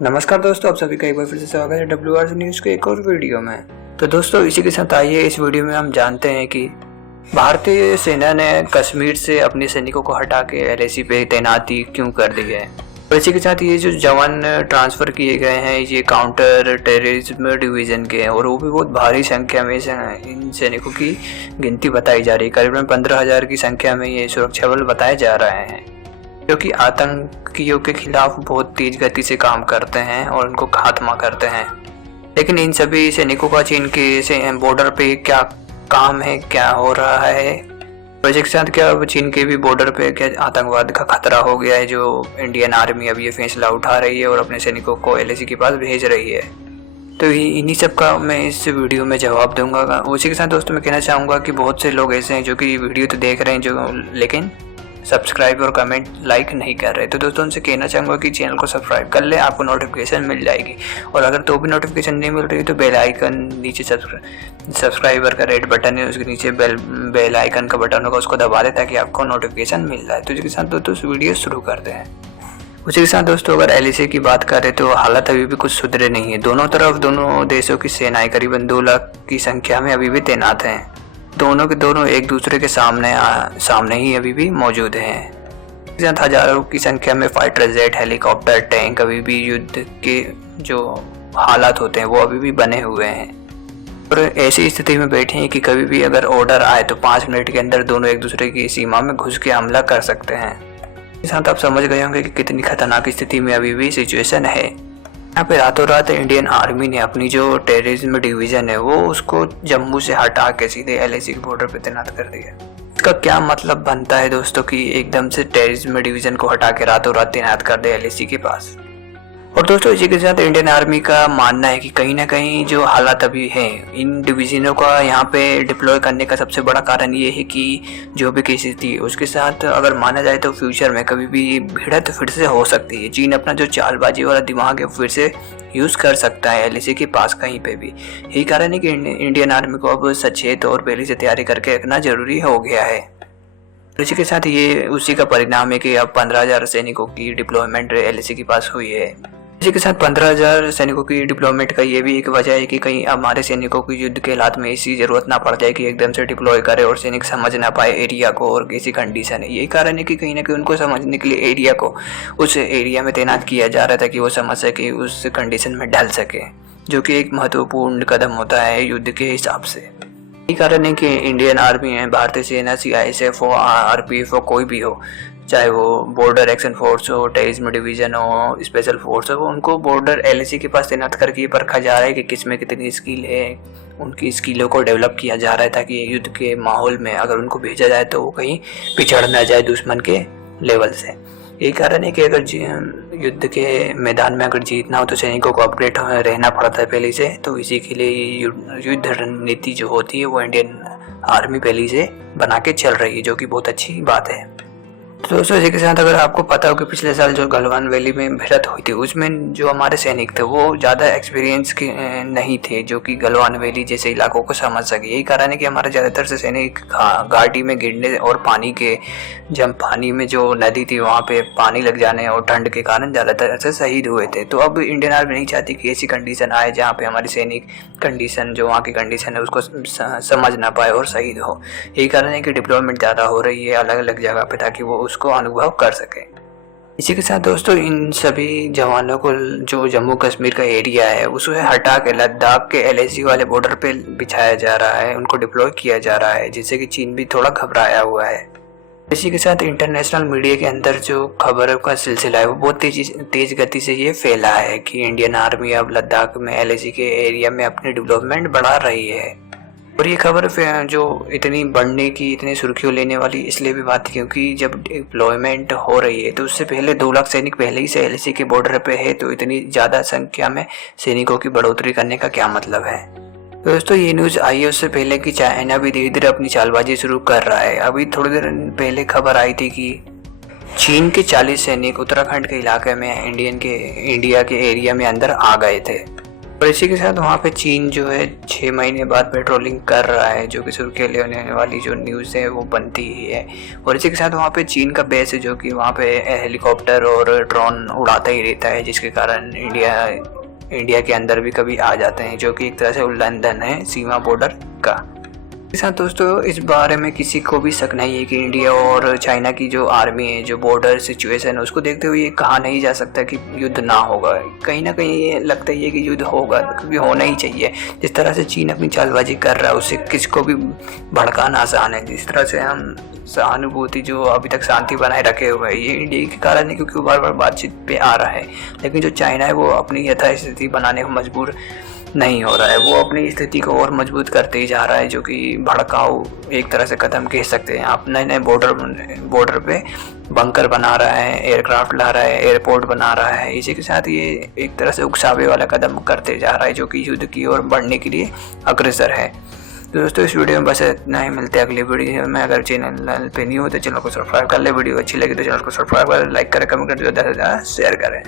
नमस्कार दोस्तों, आप सभी का एक बार फिर से स्वागत है WR न्यूज़ के एक और वीडियो में। तो दोस्तों, इसी के साथ आइए इस वीडियो में हम जानते हैं कि भारतीय सेना ने कश्मीर से अपने सैनिकों को हटा के LAC पे तैनाती क्यों कर दी है। और इसी के साथ ये जो जवान ट्रांसफ़र किए गए हैं ये काउंटर टेररिज्म डिवीज़न के हैं और वो भी बहुत भारी संख्या में इन सैनिकों की गिनती बताई जा रही है। करीबन 15,000 की संख्या में ये सुरक्षा बल बताए जा रहे हैं, जो कि आतंकियों के खिलाफ बहुत तेज गति से काम करते हैं और उनको खात्मा करते हैं। लेकिन इन सभी सैनिकों का चीन के बॉर्डर पे क्या काम है, क्या हो रहा है, प्रोजेक्ट के साथ क्या चीन के भी बॉर्डर पे क्या आतंकवाद का खतरा हो गया है, जो इंडियन आर्मी अब ये फैसला उठा रही है और अपने सैनिकों को LAC के पास भेज रही है। तो इन्हीं सब का मैं इस वीडियो में जवाब दूंगा। उसी के साथ दोस्तों मैं कहना चाहूँगा कि बहुत से लोग ऐसे हैं जो कि वीडियो तो देख रहे हैं लेकिन सब्सक्राइब और कमेंट लाइक नहीं कर रहे। तो दोस्तों उनसे कहना चाहूँगा कि चैनल को सब्सक्राइब कर ले, आपको नोटिफिकेशन मिल जाएगी। और अगर तो भी नोटिफिकेशन नहीं मिल रही तो बेल आइकन नीचे सब्सक्राइबर का रेड बटन है, उसके नीचे बेल आइकन का बटन होगा, उसको दबा दे ताकि आपको नोटिफिकेशन मिल जाए। तो इसके साथ दोस्तों वीडियो शुरू करते हैं। उसी के साथ दोस्तों अगर LAC की बात करें तो हालात अभी भी कुछ सुधरे नहीं है। दोनों तरफ दोनों देशों की सेनाएं करीबन 2 लाख की संख्या में अभी भी तैनात हैं। दोनों के दोनों एक दूसरे के सामने ही अभी भी मौजूद हैं। हजारों की संख्या में फाइटर जेट, हेलीकॉप्टर, टैंक अभी भी युद्ध के जो हालात होते हैं वो अभी भी बने हुए हैं और ऐसी स्थिति में बैठे हैं कि कभी भी अगर ऑर्डर आए तो 5 मिनट के अंदर दोनों एक दूसरे की सीमा में घुस के हमला कर सकते हैं। इस साथ आप समझ गए होंगे कि कितनी खतरनाक स्थिति में अभी भी सिचुएशन है। यहाँ पे रातों रात इंडियन आर्मी ने अपनी जो टेररिज्म डिवीज़न है वो उसको जम्मू से हटा के सीधे LAC के बॉर्डर पे तैनात कर दिया। इसका क्या मतलब बनता है दोस्तों कि एकदम से टेररिज्म डिवीज़न को हटा के रातों रात तैनात कर दे LAC के पास। और दोस्तों इसी के साथ इंडियन आर्मी का मानना है कि कहीं ना कहीं जो हालात अभी हैं इन डिवीज़नों का यहाँ पे डिप्लॉय करने का सबसे बड़ा कारण ये है कि जो भी केसेस थी उसके साथ अगर माना जाए तो फ्यूचर में कभी भी भिड़त फिर से हो सकती है। चीन अपना जो चालबाजी वाला दिमाग है फिर से यूज़ कर सकता है LAC के पास कहीं पे भी। यही कारण है कि इंडियन आर्मी को अब सचेत और पहले से तैयारी करके रखना जरूरी हो गया है। इसी के साथ ये उसी का परिणाम है कि अब 15,000 सैनिकों की डिप्लॉयमेंट LAC के पास हुई है। इसी के साथ 15,000 सैनिकों की डिप्लॉयमेंट का ये भी एक वजह है कि कहीं हमारे सैनिकों की युद्ध के हालात में ऐसी जरूरत ना पड़ जाए कि एकदम से डिप्लॉय करे और सैनिक समझ ना पाए एरिया को और कैसी कंडीशन है। यही कारण है कि कहीं ना कहीं उनको समझने के लिए एरिया को उस एरिया में तैनात किया जा रहा था कि वो समझ सके, उस कंडीशन में ढल सके, जो कि एक महत्वपूर्ण कदम होता है युद्ध के हिसाब से। यही कारण है कि इंडियन आर्मी है, भारतीय सेना, CISF हो, RPF हो, कोई भी हो, चाहे वो बॉर्डर एक्शन फोर्स हो, टेररिज्म डिवीज़न हो, स्पेशल फोर्स हो, उनको बॉर्डर LAC के पास तैनात करके परखा जा रहा है कि किस में कितनी स्किल है। उनकी स्किलों को डेवलप किया जा रहा है ताकि युद्ध के माहौल में अगर उनको भेजा जाए तो वो कहीं पिछड़ ना जाए दुश्मन के लेवल से। यही कारण है कि अगर युद्ध के मैदान में अगर जीतना हो तो सैनिकों को अपडेट रहना पड़ता है पहले से। तो इसी के लिए युद्ध रणनीति जो होती है वो इंडियन आर्मी पहले से बना के चल रही है, जो कि बहुत अच्छी बात है। तो दोस्तों इसी के साथ अगर आपको पता हो कि पिछले साल जो गलवान वैली में भिड़त हुई थी उसमें जो हमारे सैनिक थे वो ज़्यादा एक्सपीरियंस के नहीं थे जो कि गलवान वैली जैसे इलाकों को समझ सके। यही कारण है कि हमारे ज़्यादातर से सैनिक घाटी में गिरने और जब पानी में जो नदी थी वहाँ पे पानी लग जाने और ठंड के कारण ज़्यादातर से शहीद हुए थे। तो अब इंडियन आर्मी नहीं चाहती कि ऐसी कंडीशन आए जहाँ पे हमारे सैनिक जो वहाँ की कंडीशन है उसको समझ ना पाए और शहीद हो। यही कारण है कि डिप्लॉयमेंट ज़्यादा हो रही है अलग अलग जगह पे ताकि वो उसको अनुभव कर सके। इसी के साथ दोस्तों इन सभी जवानों को जो जम्मू कश्मीर का एरिया है उसे हटा के लद्दाख के LAC वाले बॉर्डर पे बिछाया जा रहा है, उनको डिप्लॉय किया जा रहा है, जिससे कि चीन भी थोड़ा घबराया हुआ है। इसी के साथ इंटरनेशनल मीडिया के अंदर जो खबरों का सिलसिला है वो बहुत तेज गति से ये फैला है कि इंडियन आर्मी अब लद्दाख में LAC के एरिया में अपनी डेवलपमेंट बढ़ा रही है। और ये खबर जो इतनी बढ़ने की, इतनी सुर्खियों लेने वाली इसलिए भी बात है क्योंकि जब डिप्लॉयमेंट हो रही है तो उससे पहले 2 लाख सैनिक पहले ही से LAC के बॉर्डर पे है, तो इतनी ज़्यादा संख्या में सैनिकों की बढ़ोतरी करने का क्या मतलब है। तो दोस्तों ये न्यूज़ आई है उससे पहले कि चाइना भी धीरे धीरे अपनी चालबाजी शुरू कर रहा है। अभी थोड़ी देर पहले खबर आई थी कि चीन के 40 सैनिक उत्तराखंड के इलाके में इंडिया के एरिया में अंदर आ गए थे। और इसी के साथ वहाँ पे चीन जो है 6 महीने बाद पेट्रोलिंग कर रहा है, जो कि सुर्खियों ले होने वाली जो न्यूज़ है वो बनती ही है। और इसी के साथ वहाँ पे चीन का बेस है, जो कि वहाँ पे हेलीकॉप्टर और ड्रोन उड़ाता ही रहता है, जिसके कारण इंडिया के अंदर भी कभी आ जाते हैं, जो कि एक तरह से उल्लंघन है सीमा बॉर्डर का। के साथ दोस्तों इस बारे में किसी को भी शक नहीं है कि इंडिया और चाइना की जो आर्मी है, जो बॉर्डर सिचुएशन है, उसको देखते हुए ये कहा नहीं जा सकता कि युद्ध ना होगा। कहीं ना कहीं ये लगता ही है कि युद्ध होगा, क्योंकि होना ही चाहिए। जिस तरह से चीन अपनी चालबाजी कर रहा है उससे किसको भी भड़काना आसान है। जिस तरह से हम सहानुभूति जो अभी तक शांति बनाए रखे हुए है, ये इंडिया के कारण है, क्योंकि वो बार बार बातचीत पे आ रहा है। लेकिन जो चाइना है वो अपनी यथास्थिति बनाने को मजबूर नहीं हो रहा है, वो अपनी स्थिति को और मजबूत करते ही जा रहा है, जो कि भड़काऊ एक तरह से कदम कह सकते हैं। आप नए नए बॉर्डर पे बंकर बना रहा है, एयरक्राफ्ट ला रहा है, एयरपोर्ट बना रहा है। इसी के साथ ये एक तरह से उकसावे वाला कदम करते जा रहा है, जो कि युद्ध की ओर बढ़ने के लिए अग्रसर है। तो दोस्तों इस वीडियो में बस इतना ही, मिलते हैं अगली वीडियो में। अगर चैनल पे न्यू हो तो चैनल को सब्सक्राइब कर ले, वीडियो अच्छी लगी तो चैनल को सब्सक्राइब करें, लाइक करें, कमेंट करें, ज़्यादा से ज़्यादा शेयर करें।